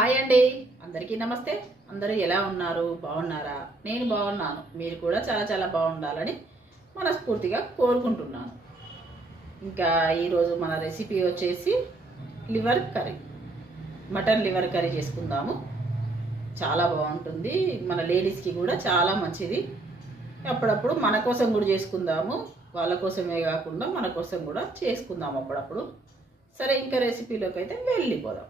Hi అండి. అందరికీ నమస్తే. అందరూ ఎలా ఉన్నారు? బాగున్నారా? నేను బాగున్నాను. మీరు కూడా చాలా చాలా బాగుండాలని మనస్ఫూర్తిగా కోరుకుంటున్నాను. ఇంకా ఈరోజు మన రెసిపీ వచ్చేసి liver curry. Mutton liver curry చేసుకుందాము. చాలా బాగుంటుంది. మన లేడీస్కి కూడా చాలా మంచిది. అప్పుడప్పుడు మన కోసం కూడా చేసుకుందాము. వాళ్ళ కోసమే కాకుండా మన కోసం కూడా చేసుకుందాము అప్పుడప్పుడు. సరే ఇంకా రెసిపీలోకి అయితే వెళ్ళిపోదాం.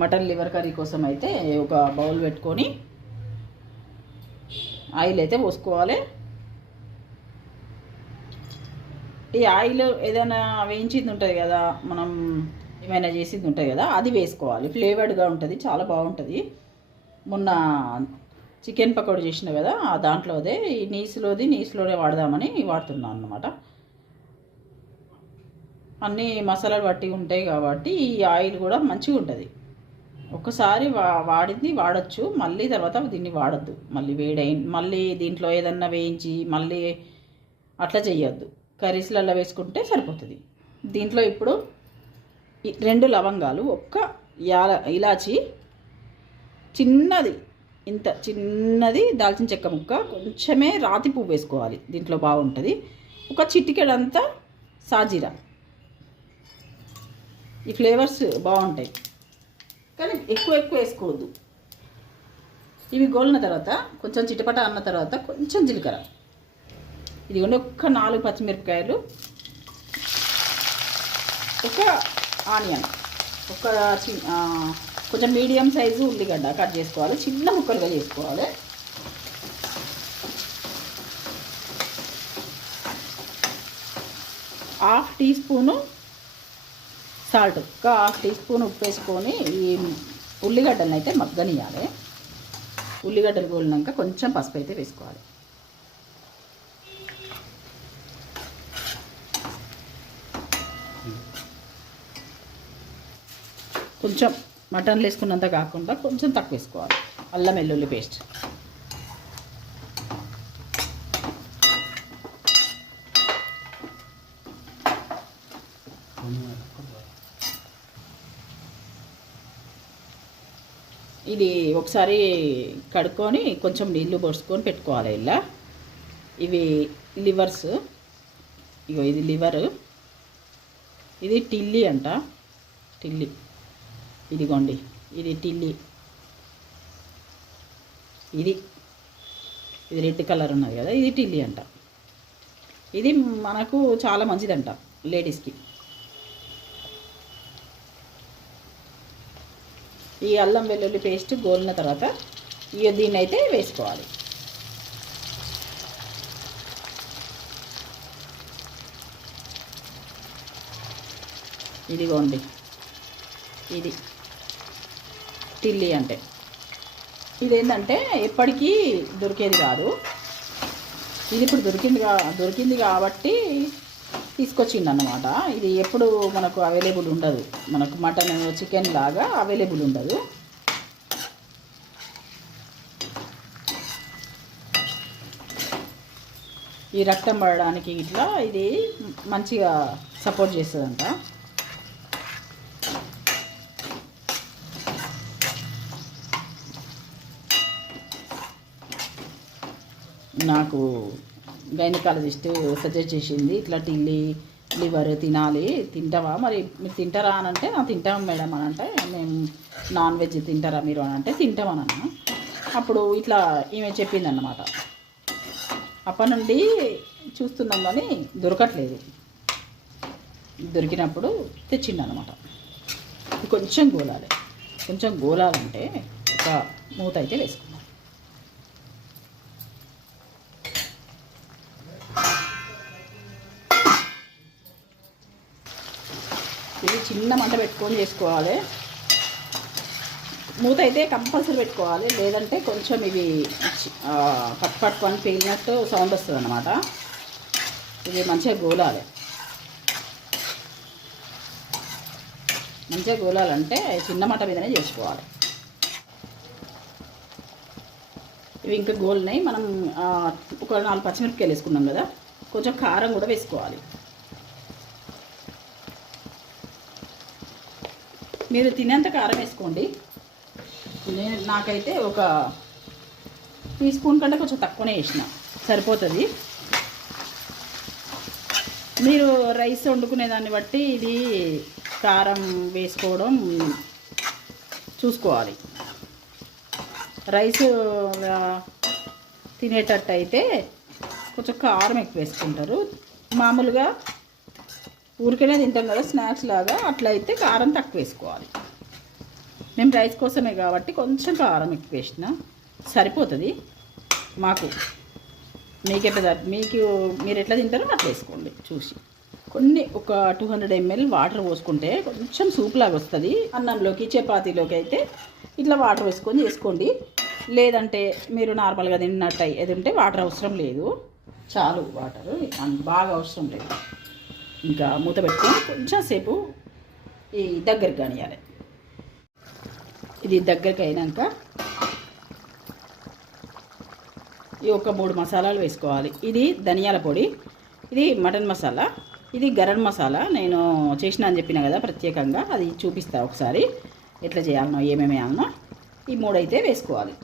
మటన్ లివర్ కర్రీ కోసం అయితే ఒక బౌల్ పెట్టుకొని ఆయిల్ అయితే పోసుకోవాలి. ఈ ఆయిల్ ఏదైనా వేయించింది ఉంటుంది కదా మనం ఏమైనా చేసింది ఉంటుంది కదా అది వేసుకోవాలి. ఫ్లేవర్డ్గా ఉంటుంది చాలా బాగుంటుంది. మొన్న చికెన్ పకోడీ చేసిన కదా ఆ దాంట్లోదే ఈ నీసులోది నీసులోనే వాడదామని వాడుతున్నాను అన్నమాట. అన్నీ మసాలాలు పట్టి ఉంటాయి కాబట్టి ఈ ఆయిల్ కూడా మంచిగా ఉంటుంది ఒకసారి వా వాడింది వాడచ్చు మళ్ళీ తర్వాత దీన్ని వాడద్దు. మళ్ళీ వేడై మళ్ళీ దీంట్లో ఏదన్నా వేయించి మళ్ళీ అట్లా చేయొద్దు కర్రీస్లలో వేసుకుంటే సరిపోతుంది. దీంట్లో ఇప్పుడు రెండు లవంగాలు ఒక్క యాల ఇలాచి చిన్నది ఇంత చిన్నది దాల్చిన చెక్క ముక్క కొంచెమే రాతి పువ్వు వేసుకోవాలి. దీంట్లో బాగుంటుంది. ఒక చిటికెడంతా సాజీరా. ఈ ఫ్లేవర్స్ బాగుంటాయి. కానీ ఎక్కువ ఎక్కువ వేసుకోవద్దు. ఇవి గోలిన తర్వాత కొంచెం చిటపట అన్న తర్వాత కొంచెం జీలకర్ర. ఇది ఒక్క నాలుగు పచ్చిమిరపకాయలు ఒక ఆనియన్ ఒక చి- కొంచెం మీడియం సైజు ఉల్లిగడ్డ కట్ చేసుకోవాలి చిన్న ముక్కలుగా చేసుకోవాలి. హాఫ్ టీ స్పూను సాల్ట్ ఒక హాఫ్ టీ స్పూన్ ఉప్పు వేసుకొని ఈ ఉల్లిగడ్డలను అయితే మగ్గనియాలి ఉల్లిగడ్డలు గోలినాక కొంచెం పసుపు అయితే వేసుకోవాలి. కొంచెం మటన్లు వేసుకున్నంత కాకుండా కొంచెం తక్కువ వేసుకోవాలి. అల్లం వెల్లుల్లి పేస్ట్. ఇది ఒకసారి కడుక్కొని కొంచెం నీళ్ళు పోసుకొని పెట్టుకోవాలి ఇలా. ఇవి లివర్స్. ఇగో ఇది లివర్. ఇది టిల్లి అంట. టిల్లి. ఇదిగోండి. ఇది టిల్లి. ఇది. ఇది రెడ్ కలర్ ఉన్నది కదా ఇది టిల్లి అంట. ఇది మనకు చాలా మంచిదంట లేడీస్కి. ఈ అల్లం వెల్లుల్లి పేస్ట్ గోలిన తర్వాత ఇక దీన్ని అయితే వేసుకోవాలి. ఇదిగోండి. ఇది టిల్లి అంటే. ఇదేంటంటే ఎప్పటికీ దొరికేది కాదు. ఇది ఇప్పుడు దొరికింది కా దొరికింది కాబట్టి తీసుకొచ్చిండు అన్నమాట ఇది ఎప్పుడు మనకు అవైలబుల్ ఉండదు. మనకు మటన్ చికెన్ లాగా అవైలబుల్ ఉండదు. ఈ రక్తం పడడానికి ఇట్లా ఇది మంచిగా సపోర్ట్ చేస్తుందంట. నాకు గైనకాలజిస్ట్ సజెస్ట్ చేసింది ఇట్లా టిల్లీ లివర్ తినాలి తింటావా? మరి మీరు తింటారా అని అంటే తింటాం మేడం అని అంటే మేము నాన్ వెజ్ తింటారా మీరు అని అంటే తింటామని అప్పుడు ఇట్లా ఈమె చెప్పిందన్నమాట. అప్పటి నుండి చూస్తున్నాం కానీ దొరకట్లేదు. దొరికినప్పుడు తెచ్చిండు అనమాట కొంచెం గోలాలి. కొంచెం గోలాలంటే ఒక మూత అయితే వేసుకుంటాం చిన్న మంట పెట్టుకొని చేసుకోవాలి. మూత అయితే కంపల్సరీ పెట్టుకోవాలి. లేదంటే కొంచెం ఇవి పట్టు పట్టుకొని పేలినట్టు సౌండ్ వస్తుంది అనమాట ఇది మంచిగా గోలాలి. మంచిగా గోలాలంటే చిన్న మంట మీదనే చేసుకోవాలి. ఇవి ఇంకా గోల్నాయి. మనం ఒక నాలుగు పచ్చిమిరపకాయలు వేసుకున్నాం కదా. కొంచెం కారం కూడా వేసుకోవాలి. మీరు తినేంత కారం వేసుకోండి. నేను నాకైతే ఒక టీ స్పూన్ కంటే కొంచెం తక్కువనే వేసిన. సరిపోతుంది. మీరు రైస్ వండుకునే దాన్ని బట్టి ఇది కారం వేసుకోవడం చూసుకోవాలి. రైస్ తినేటట్టయితే తినేటట్టు అయితే కొంచెం కారం ఎక్కువ వేసుకుంటారు. మామూలుగా ఊరికనే తింటాం కదా స్నాక్స్ లాగా. అట్లయితే కారం తక్కువ వేసుకోవాలి. మేము రైస్ కోసమే కాబట్టి కొంచెం కారం ఎక్కువ వేసిన సరిపోతుంది. మాకు మీకు ఎట్లా మీకు మీరు ఎట్లా తింటారో అట్లా వేసుకోండి చూసి. కొన్ని ఒక టూ హండ్రెడ్ ఎంఎల్ వాటర్ పోసుకుంటే కొంచెం సూప్ లాగా వస్తుంది. అన్నంలోకి చపాతీలోకి అయితే ఇట్లా వాటర్ వేసుకొని చేసుకోండి. లేదంటే మీరు నార్మల్గా తిన్నట్టు ఏది ఉంటే వాటర్ అవసరం లేదు. చాలు వాటర్ బాగా అవసరం లేదు. ఇంకా మూత పెట్టుకొని కొంచెం సేపు ఈ దగ్గరికి కానియాలి. ఇది దగ్గరికి అయినాక ఈ ఒక మూడు మసాలాలు వేసుకోవాలి. ఇది ధనియాల పొడి ఇది మటన్ మసాలా ఇది గరం మసాలా. నేను చేసిన అని చెప్పిన కదా ప్రత్యేకంగా అది చూపిస్తా ఒకసారి. ఎట్లా చేయాలనో ఏమేమి వేయాలనో ఈ మూడైతే వేసుకోవాలి.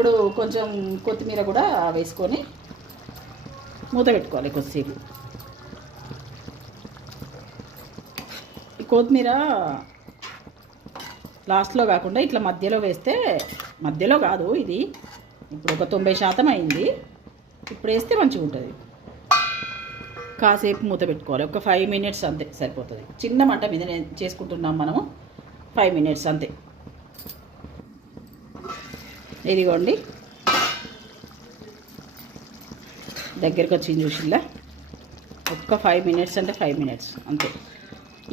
ఇప్పుడు కొంచెం కొత్తిమీర కూడా వేసుకొని మూత పెట్టుకోవాలి కొద్దిసేపు. ఈ కొత్తిమీర లాస్ట్లో కాకుండా ఇట్లా మధ్యలో వేస్తే మధ్యలో కాదు ఇది ఇప్పుడు ఒక తొంభై శాతం అయింది. ఇప్పుడు వేస్తే మంచిగా ఉంటుంది. కాసేపు మూత పెట్టుకోవాలి. ఒక ఫైవ్ మినిట్స్ అంతే సరిపోతుంది. చిన్న మంట మీద నేను చేసుకుంటున్నాం మనము. ఫైవ్ మినిట్స్ అంతే. ఇదిగోండి. దగ్గరికి వచ్చింది చూసిల్లా? ఒక్క ఫైవ్ మినిట్స్ అంటే ఫైవ్ మినిట్స్ అంతే.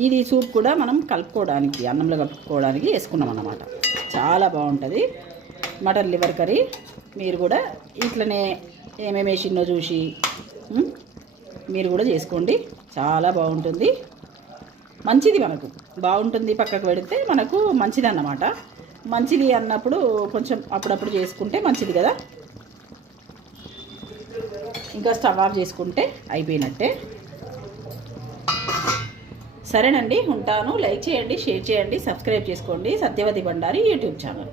ఇది సూప్ కూడా మనం కలుపుకోవడానికి అన్నంలో కలుపుకోవడానికి వేసుకున్నాం అన్నమాట. చాలా బాగుంటుంది. మటన్ లివర్ కర్రీ మీరు కూడా ఇట్లనే ఏమేమి వేసిందో చూసి మీరు కూడా చేసుకోండి. చాలా బాగుంటుంది. మంచిది మనకు. బాగుంటుంది పక్కకు పెడితే మనకు మంచిది అన్నమాట మంచిది అన్నప్పుడు కొంచెం అప్పుడప్పుడు చేసుకుంటే మంచిది కదా. ఇంకా స్టవ్ ఆఫ్ చేసుకుంటే అయిపోయినట్టే. సరేనండి ఉంటాను. లైక్ చేయండి షేర్ చేయండి సబ్స్క్రైబ్ చేసుకోండి. Satyavathi Bhandari YouTube channel.